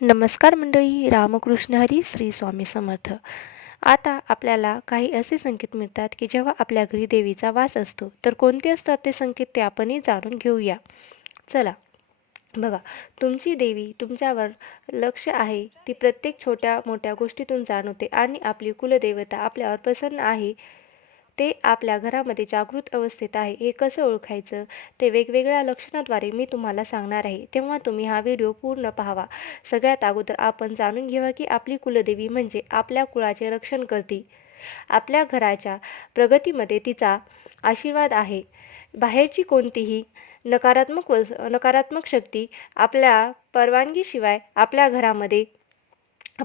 नमस्कार मंडळी, रामकृष्ण हरी, श्री स्वामी समर्थ. आता आपल्याला काही असे संकेत मिळतात की जेव्हा आपल्या घरी देवीचा वास असतो, तर कोणते असतात ते संकेत ते आपणही जाणून घेऊया. चला बघा, तुमची देवी तुमच्यावर लक्ष आहे, ती प्रत्येक छोट्या मोठ्या गोष्टीतून जाणवते आणि आपली कुलदेवता आपल्यावर प्रसन्न आहे, ते आपल्या घरामध्ये जागृत अवस्थेत आहे. हे कसं ओळखायचं ते वेगवेगळ्या लक्षणाद्वारे मी तुम्हाला सांगणार आहे, तेव्हा तुम्ही हा व्हिडिओ पूर्ण पाहावा. सगळ्यात अगोदर आपण जाणून घेऊया की आपली कुलदेवी म्हणजे आपल्या कुळाचे रक्षण करते. आपल्या घराच्या प्रगतीमध्ये तिचा आशीर्वाद आहे. बाहेरची कोणतीही नकारात्मक शक्ती आपल्या परवानगीशिवाय आपल्या घरामध्ये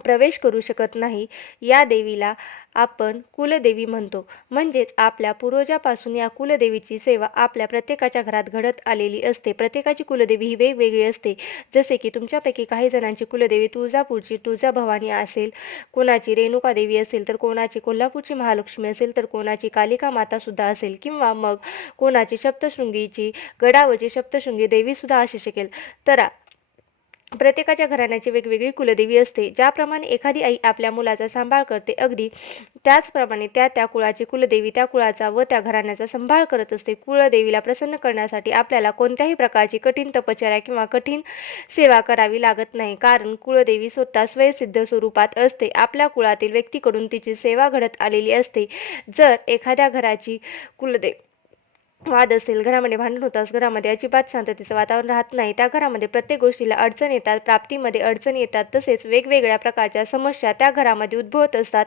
प्रवेश करू शकत नाही. या देवीला आपण कुलदेवी म्हणतो. म्हणजेच आपल्या पूर्वजापासून या कुलदेवीची सेवा आपल्या प्रत्येकाच्या घरात घडत आलेली असते. प्रत्येकाची कुलदेवी ही वेगवेगळी असते. जसे की तुमच्यापैकी काही जणांची कुलदेवी तुळजापूरची तुळजाभवानी असेल, कोणाची रेणुकादेवी असेल, तर कोणाची कोल्हापूरची महालक्ष्मी असेल, तर कोणाची कालिका मातासुद्धा असेल, किंवा मग कोणाची सप्तशृंगीची गडावरची सप्तशृंगी देवीसुद्धा असू शकेल. तर प्रत्येकाच्या घराण्याची वेगवेगळी कुलदेवी असते. ज्याप्रमाणे एखादी आई आपल्या मुलाचा सांभाळ करते, अगदी त्याचप्रमाणे त्या कुळाची कुलदेवी त्या कुळाचा व त्या घराण्याचा सांभाळ करत असते. कुलदेवीला प्रसन्न करण्यासाठी आपल्याला कोणत्याही प्रकारची कठीण तपश्चर्या किंवा कठीण सेवा करावी लागत नाही, कारण कुलदेवी स्वतः स्वयंसिद्ध स्वरूपात असते. आपल्या कुळातील व्यक्तीकडून तिची सेवा घडत आलेली असते. जर एखाद्या घराची वाद असेल, घरामध्ये भांडण होतास, घरामध्ये अजिबात शांततेचं वातावरण राहत नाही, त्या घरामध्ये प्रत्येक गोष्टीला अडचण येतात, प्राप्तीमध्ये अडचण येतात, तसेच वेगवेगळ्या प्रकारच्या समस्या त्या घरामध्ये उद्भवत असतात,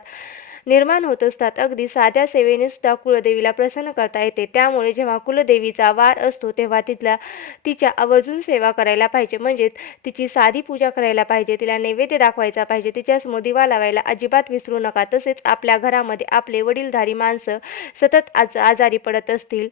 निर्माण होत असतात. अगदी साध्या सेवेने सुद्धा कुलदेवीला प्रसन्न करता येते. त्यामुळे जेव्हा कुलदेवीचा वार असतो तेव्हा तिच्या आवर्जून सेवा करायला पाहिजे. म्हणजेच तिची साधी पूजा करायला पाहिजे, तिला नैवेद्य दाखवायचा पाहिजे, तिच्यासमोर दिवा लावायला अजिबात विसरू नका. तसेच आपल्या घरामध्ये आपले वडीलधारी माणसं सतत आजारी पडत असतील,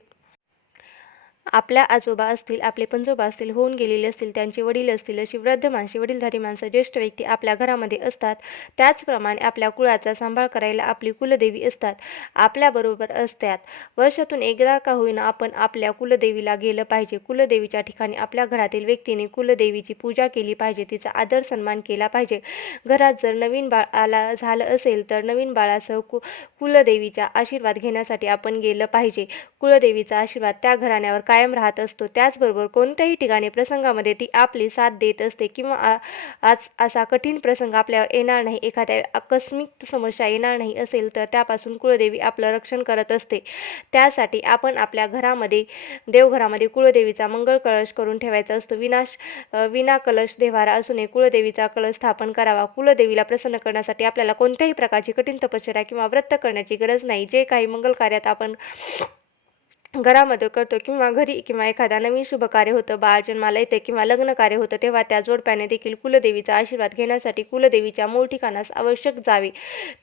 आपल्या आजोबा असतील, आपले पंजोबा असतील, होऊन गेलेले असतील, त्यांचे वडील असतील, अशी वृद्ध माणसे, वडीलधारी माणसं, ज्येष्ठ व्यक्ती आपल्या घरामध्ये असतात. त्याचप्रमाणे आपल्या कुळाचा सांभाळ करायला आपली कुलदेवी असतात, आपल्याबरोबर असतात. वर्षातून एकदा का होईना आपण आपल्या कुलदेवीला गेलं पाहिजे. कुलदेवीच्या ठिकाणी आपल्या घरातील व्यक्तीने कुलदेवीची पूजा केली पाहिजे, तिचा आदर सन्मान केला पाहिजे. घरात जर नवीन बाळ झालं असेल तर नवीन बाळासह कुलदेवीचा आशीर्वाद घेण्यासाठी आपण गेलं पाहिजे. कुलदेवीचा आशीर्वाद त्या घराण्यावर कायम राहत असतो. त्याचबरोबर कोणत्याही ठिकाणी प्रसंगामध्ये ती आपली साथ देत असते, किंवा आज असा कठीण प्रसंग आपल्यावर येणार नाही, एखाद्या आकस्मिक समस्या येणार नाही असेल तर त्यापासून कुलदेवी आपलं रक्षण करत असते. त्यासाठी आपण आपल्या घरामध्ये, देवघरामध्ये कुलदेवीचा मंगळ कलश करून ठेवायचा असतो. विना कलश देव्हारा असू नये, कुलदेवीचा कलश स्थापन करावा. कुलदेवीला प्रसन्न करण्यासाठी आपल्याला कोणत्याही प्रकारची कठीण तपश्चर्या किंवा व्रत करण्याची गरज नाही. जे काही मंगल कार्यात आपण घरामध्ये करतो, किंवा घरी किंवा एखादा नवीन शुभ कार्य होतं, बाळ जन्माला येते किंवा लग्न कार्य होतं, तेव्हा त्या जोडप्याने देखील कुलदेवीचा आशीर्वाद घेण्यासाठी कुलदेवीच्या मूळ ठिकाणास आवश्यक जावे.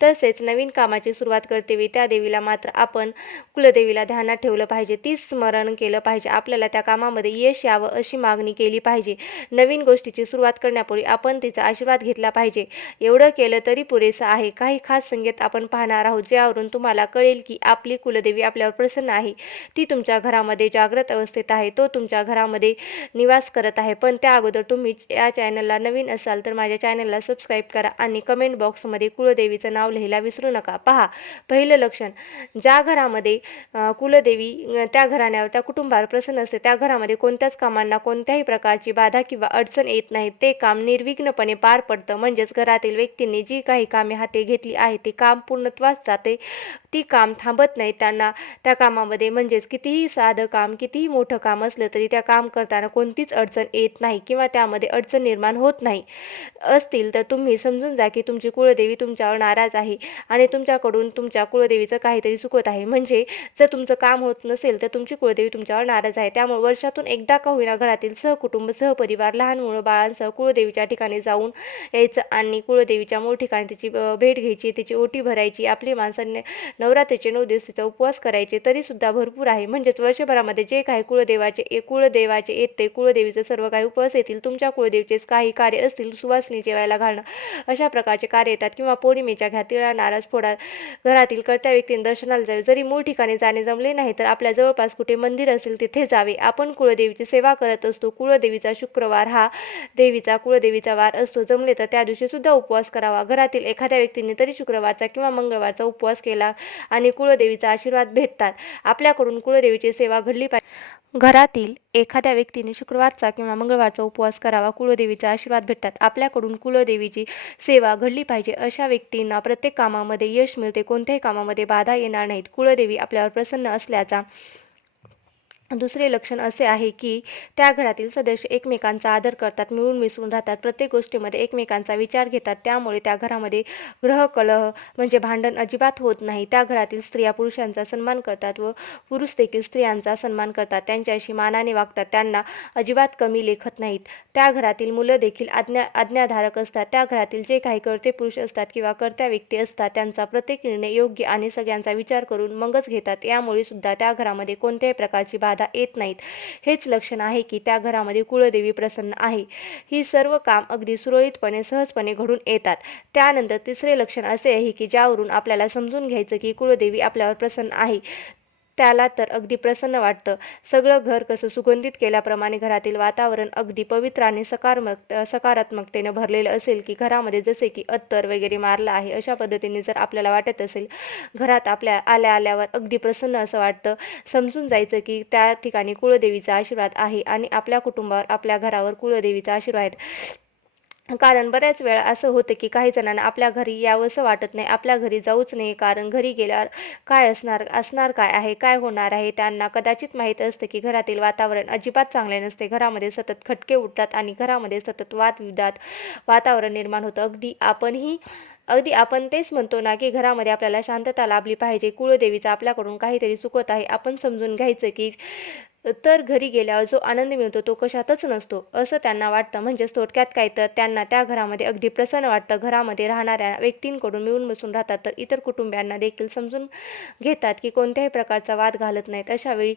तसेच नवीन कामाची सुरुवात करतेवेळी त्या देवीला मात्र आपण कुलदेवीला ध्यानात ठेवलं पाहिजे, ती स्मरण केलं पाहिजे. आपल्याला त्या कामामध्ये यश यावं अशी मागणी केली पाहिजे. नवीन गोष्टीची सुरुवात करण्यापूर्वी आपण तिचा आशीर्वाद घेतला पाहिजे. एवढं केलं तरी पुरेसं आहे. काही खास संकेत आपण पाहणार आहोत, ज्यावरून तुम्हाला कळेल की आपली कुलदेवी आपल्यावर प्रसन्न आहे, ती तुमच्या घरामध्ये जागृत अवस्थेत आहे, तो तुमच्या घरामध्ये निवास करत आहे. पण त्या अगोदर तुम्ही या चॅनलला नवीन असाल तर माझ्या चॅनलला सबस्क्राईब करा आणि कमेंट बॉक्समध्ये कुलदेवीचं नाव लिहायला विसरू नका. पहा, पहिलं लक्षण, ज्या घरामध्ये कुलदेवी त्या घराण्यावर, त्या कुटुंबावर प्रसन्न असते, त्या घरामध्ये कोणत्याच कामांना कोणत्याही प्रकारची बाधा किंवा अडचण येत नाही, ते काम निर्विघ्नपणे पार पडतं. म्हणजेच घरातील व्यक्तींनी जी काही कामे हाती घेतली आहे ती काम पूर्णत्वास जाते, ती काम थांबत नाही. त्यांना त्या कामामध्ये, म्हणजेच कितीही साधं काम, कितीही मोठं काम असलं तरी त्या काम करताना कोणतीच अडचण येत नाही, किंवा त्यामध्ये अडचण निर्माण होत नाही. असतील तर तुम्ही समजून जा की तुमची कुलदेवी तुमच्यावर नाराज आहे आणि तुमच्याकडून तुमच्या कुलदेवीचं काहीतरी चुकत आहे. म्हणजे जर तुमचं काम होत नसेल तर तुमची कुलदेवी तुमच्यावर नाराज आहे. त्यामुळे वर्षातून एकदा का होईना घरातील सहकुटुंब, सहपरिवार, लहान मुलं बाळांसह कुलदेवीच्या ठिकाणी जाऊन यायचं आणि कुलदेवीच्या मूळ ठिकाणी तिची भेट घ्यायची, तिची ओटी भरायची. आपली माणसांनी नवरात्रीचे 9 दिवस तिचा उपवास करायचे तरीसुद्धा भरपूर आहे. म्हणजेच वर्षभरामध्ये जे काही कुळदेवाचे येते कुळदेवीचे सर्व काही उपवास येतील, तुमच्या कुळदेवीचेच काही कार्य असतील, सुवासिनी जेवायला घालणं अशा प्रकारचे कार्य येतात किंवा पौर्णिमेच्या घ्या, तिळा, नारळ फोडा, घरातील कर्त्या व्यक्तीने दर्शनाला जावे. जरी मूळ ठिकाणी जाणे जमले नाही तर आपल्या जवळपास कुठे मंदिर असेल तिथे जावे. आपण कुळदेवीची सेवा करत असतो. कुळदेवीचा शुक्रवार हा कुळदेवीचा वार असतो. जमले तर त्या दिवशी सुद्धा उपवास करावा. घरातील एखाद्या व्यक्तीने तरी शुक्रवारचा किंवा मंगळवारचा उपवास केला आणि कुळदेवीचा आशीर्वाद भेटतात. आपल्याकडून कुळदेवीची सेवा घडली पाहिजे. घरातील एखाद्या व्यक्तीने शुक्रवारचा किंवा मंगळवारचा उपवास करावा. कुळदेवीचा आशीर्वाद भेटतात. आपल्याकडून कुळदेवीची सेवा घडली पाहिजे. अशा व्यक्तींना प्रत्येक कामामध्ये यश मिळते. कोणत्याही कामामध्ये बाधा येणार नाहीत. कुळदेवी आपल्यावर प्रसन्न असल्याचा दुसरे लक्षण असे आहे की त्या घरातील सदस्य एकमेकांचा आदर करतात, मिळून मिसळून राहतात, प्रत्येक गोष्टीमध्ये एकमेकांचा विचार घेतात. त्यामुळे त्या घरामध्ये ग्रहकलह म्हणजे भांडण अजिबात होत नाही. त्या घरातील स्त्रिया पुरुषांचा सन्मान करतात व पुरुष देखील स्त्रियांचा सन्मान करतात. त्यांच्याशी मानाने वागतात. त्यांना अजिबात कमी लेखत नाहीत. त्या घरातील मुलं देखील आज्ञाधारक असतात. त्या घरातील जे काही कर्ते पुरुष असतात किंवा कर्त्या व्यक्ती असतात त्यांचा प्रत्येक निर्णय योग्य आणि सगळ्यांचा विचार करून मगच घेतात. यामुळे सुद्धा त्या घरामध्ये कोणत्याही प्रकारची बाधा येत नाहीत. हेच लक्षण आहे की त्या घरामध्ये कुळदेवी प्रसन्न आहे. ही सर्व काम अगदी सुरळीतपणे सहजपणे घडून येतात. त्यानंतर तिसरे लक्षण असे आहे की ज्यावरून आपल्याला समजून घ्यायचं की कुळदेवी आपल्यावर प्रसन्न आहे. त्याला तर अगदी प्रसन्न वाटतं. सगळं घर कसं सुगंधित केल्याप्रमाणे घरातील वातावरण अगदी पवित्र आणि सकारात्मकतेने भरलेलं असेल की घरामध्ये जसे की अत्तर वगैरे मारलं आहे अशा पद्धतीने जर आपल्याला वाटत असेल, घरात आपल्या आल्यावर अगदी प्रसन्न असं वाटतं. समजून जायचं की त्या ठिकाणी कुळदेवीचा आशीर्वाद आहे आणि आपल्या कुटुंबावर, आपल्या घरावर कुळदेवीचा आशीर्वाद आहे. कारण बऱ्याच वेळा असं होतं की काही जणांना आपल्या घरी यावंसं वाटत नाही, आपल्या घरी जाऊच नाही. कारण घरी गेल्यावर काय असणार काय आहे, काय होणार आहे, त्यांना कदाचित माहीत असतं की घरातील वातावरण अजिबात चांगले नसते. घरामध्ये सतत खटके उठतात आणि घरामध्ये सतत वादविवाद वातावरण निर्माण होतं. अगदी आपण तेच म्हणतो ना की घरामध्ये आपल्याला शांतता लाभली पाहिजे. कुळदेवीचा आपल्याकडून काहीतरी चुकत आहे, आपण समजून घ्यायचं की तर घरी गेल्यावर जो आनंद मिळतो तो कशातच नसतो असं त्यांना वाटतं. म्हणजेच थोडक्यात काय तर त्यांना त्या घरामध्ये अगदी प्रसन्न वाटतं. घरामध्ये राहणाऱ्या व्यक्तींकडून मिळून मिसळून राहतात तर इतर कुटुंबियांना देखील समजून घेतात की कोणत्याही प्रकारचा वाद घालत नाहीत. अशा वेळी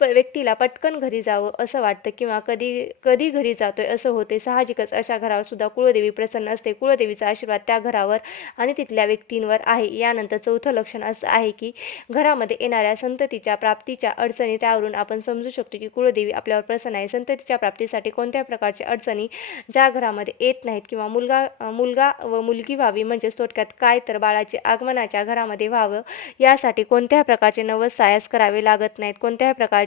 व्यक्तीला पटकन घरी जावं असं वाटतं किंवा कधी घरी जातोय असं होते. साहजिकच अशा घरावर सुद्धा कुळदेवी प्रसन्न असते. कुळदेवीचा आशीर्वाद त्या घरावर आणि तिथल्या व्यक्तींवर आहे. यानंतर चौथं लक्षण असं आहे की घरामध्ये येणाऱ्या संततीच्या प्राप्तीच्या अडचणी, त्यावरून आपण समजू शकतो की कुळदेवी आपल्यावर प्रसन्न आहे. संततीच्या प्राप्तीसाठी कोणत्या प्रकारच्या अडचणी ज्या घरामध्ये येत नाहीत किंवा मुलगा व मुलगी व्हावी, म्हणजेच थोडक्यात काय तर बाळाचे आगमनाच्या घरामध्ये व्हावं यासाठी कोणत्याही प्रकारचे नवस सायास करावे लागत नाहीत, कोणत्याही प्रकारचे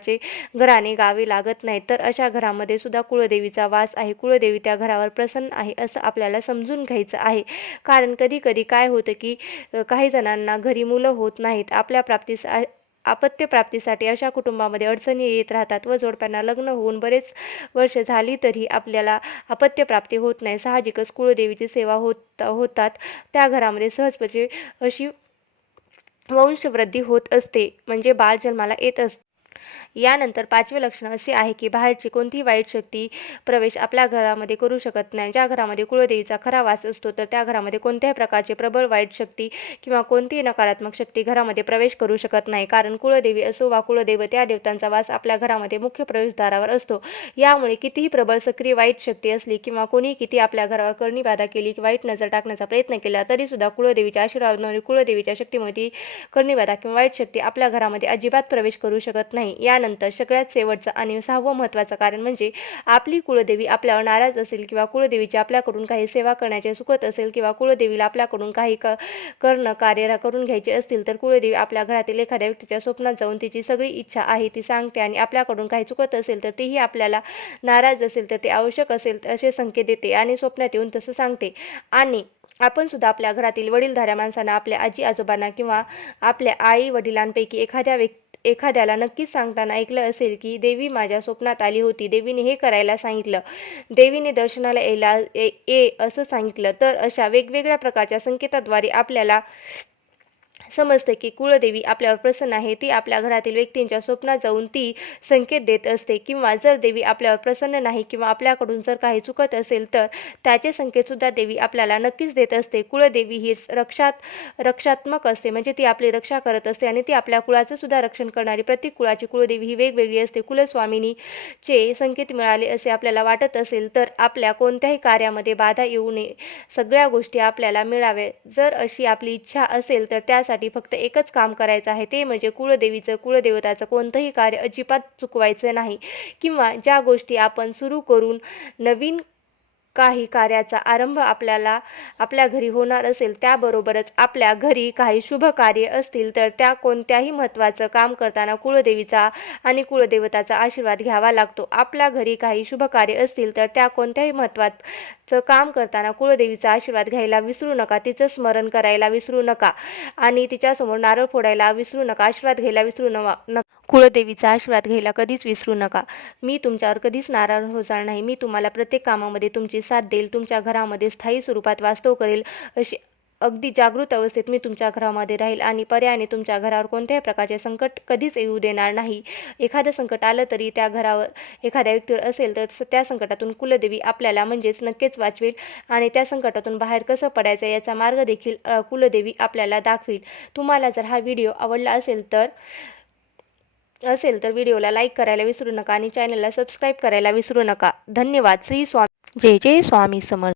घराणे गावे लागत नाहीत. तर अशा घरामध्ये सुद्धा कुळदेवीचा वास आहे. कुळदेवी त्या घरावर प्रसन्न आहे असं आपल्याला समजून घ्यायचं आहे. कारण कधी कधी काय होतं की काही जणांना घरी मुलं होत नाहीत. अपत्य प्राप्तीसाठी अशा कुटुंबामध्ये अडचणी येत राहतात व जोडप्यांना लग्न होऊन बरेच वर्ष झाली तरी आपल्याला अपत्य प्राप्ती होत नाही. साहजिकच कुळदेवीची सेवा होतात त्या घरामध्ये सहजपणे अशी वंशवृद्धी होत असते, म्हणजे बाळ जन्माला येत असते. यानंतर पाचवे लक्षण असे आहे की बाहेरची कोणतीही वाईट शक्ती प्रवेश आपल्या घरामध्ये करू शकत नाही. ज्या घरामध्ये कुळदेवीचा खरा वास असतो तर त्या घरामध्ये कोणत्याही प्रकारचे प्रबळ वाईट शक्ती किंवा कोणतीही नकारात्मक शक्ती घरामध्ये प्रवेश करू शकत नाही. कारण कुळदेवी असो वा कुळदैव त्या देवतांचा वास आपल्या घरामध्ये मुख्य प्रवेशद्वारावर असतो. यामुळे कितीही प्रबळ सक्रिय वाईट शक्ती असली किंवा कोणी किती आपल्या घरावर करणी बाधा केली, वाईट नजर टाकण्याचा प्रयत्न केला तरी सुद्धा कुळदेवीच्या आशीर्वादाने, कुळदेवीच्या शक्तीमुळे ती करणी बाधा किंवा वाईट शक्ती आपल्या घरामध्ये अजिबात प्रवेश करू शकत नाही. यानंतर सगळ्यात शेवटचं आणि सहावं महत्त्वाचं कारण म्हणजे आपली कुळदेवी आपल्यावर नाराज असेल किंवा कुळदेवीची आपल्याकडून काही सेवा करण्याचे चुकत असेल किंवा कुळदेवीला आपल्याकडून काही कार्य करून घ्यायचे असतील तर कुळदेवी आपल्या घरातील एखाद्या व्यक्तीच्या स्वप्नात जाऊन तिची सगळी इच्छा आहे ती सांगते आणि आपल्याकडून काही चुकत असेल तर तीही आपल्याला नाराज असेल तर ते आवश्यक असेल असे संकेत देते आणि स्वप्नात येऊन तसं सांगते. आणि आपण सुद्धा आपल्या घरातील वडीलधाऱ्या माणसांना, आपल्या आजी आजोबांना किंवा आपल्या आई वडिलांपैकी एखाद्याला नक्कीच सांगताना ऐकलं असेल की देवी माझ्या स्वप्नात आली होती, देवीने हे करायला सांगितलं, देवीने दर्शनाला असं सांगितलं. तर अशा वेगवेगळ्या प्रकारच्या संकेताद्वारे आपल्याला समजतं की कुळदेवी आपल्यावर प्रसन्न आहे. ती आपल्या घरातील व्यक्तींच्या स्वप्नात जाऊन ती संकेत देत असते किंवा जर देवी आपल्यावर प्रसन्न नाही किंवा आपल्याकडून जर काही चुकत असेल तर त्याचे संकेतसुद्धा देवी आपल्याला नक्कीच देत असते. कुळदेवी ही रक्षात्मक असते, म्हणजे ती आपली रक्षा करत असते आणि ती आपल्या कुळाचं सुद्धा रक्षण करणारी. प्रत्येक कुळाची कुळदेवी ही वेगवेगळी असते. कुलस्वामिनीचे संकेत मिळाले असे आपल्याला वाटत असेल तर आपल्या कोणत्याही कार्यामध्ये बाधा येऊ नये, सगळ्या गोष्टी आपल्याला मिळाव्या, जर अशी आपली इच्छा असेल तर त्यासाठी फक्त एकच काम करायचं आहे, ते म्हणजे कुळदेवताचं कोणतंही कार्य अजिबात चुकवायचं नाही किंवा ज्या गोष्टी आपण सुरू करून नवीन काही कार्याचा आरंभ आपल्या घरी होणार असेल, त्याबरोबरच आपल्या घरी काही शुभ कार्य असतील तर त्या कोणत्याही महत्त्वाचं काम करताना कुळदेवीचा आणि कुळदेवताचा आशीर्वाद घ्यावा लागतो. आपल्या घरी काही शुभ कार्य असतील तर त्या कोणत्याही महत्त्वाचं काम करताना कुळदेवीचा आशीर्वाद घ्यायला विसरू नका, तिचं स्मरण करायला विसरू नका आणि तिच्यासमोर नारळ फोडायला विसरू नका, आशीर्वाद घ्यायला विसरू नका. कुळदेवीचा आशीर्वाद घ्यायला कधीच विसरू नका. मी तुमच्यावर कधीच नाराज होणार नाही. मी तुम्हाला प्रत्येक कामामध्ये तुमची साथ देईल, तुमच्या घरामध्ये स्थायी स्वरूपात वास्तव करेल, अशी अगदी जागृत अवस्थेत मी तुमच्या घरामध्ये राहील आणि पर्यायाने तुमच्या घरावर कोणत्याही प्रकारचे संकट कधीच येऊ देणार नाही. एखादं संकट आलं तरी त्या घरावर एखाद्या व्यक्तीवर असेल तर त्या संकटातून कुलदेवी आपल्याला म्हणजेच नक्कीच वाचवेल आणि त्या संकटातून बाहेर कसं पडायचं याचा मार्ग देखील कुलदेवी आपल्याला दाखवेल. तुम्हाला जर हा व्हिडिओ आवडला असेल तर व्हिडिओला लाईक करायला विसरू नका आणि चॅनलला सबस्क्राईब करायला विसरू नका. धन्यवाद. श्री स्वामी. जय जय स्वामी समर्थ.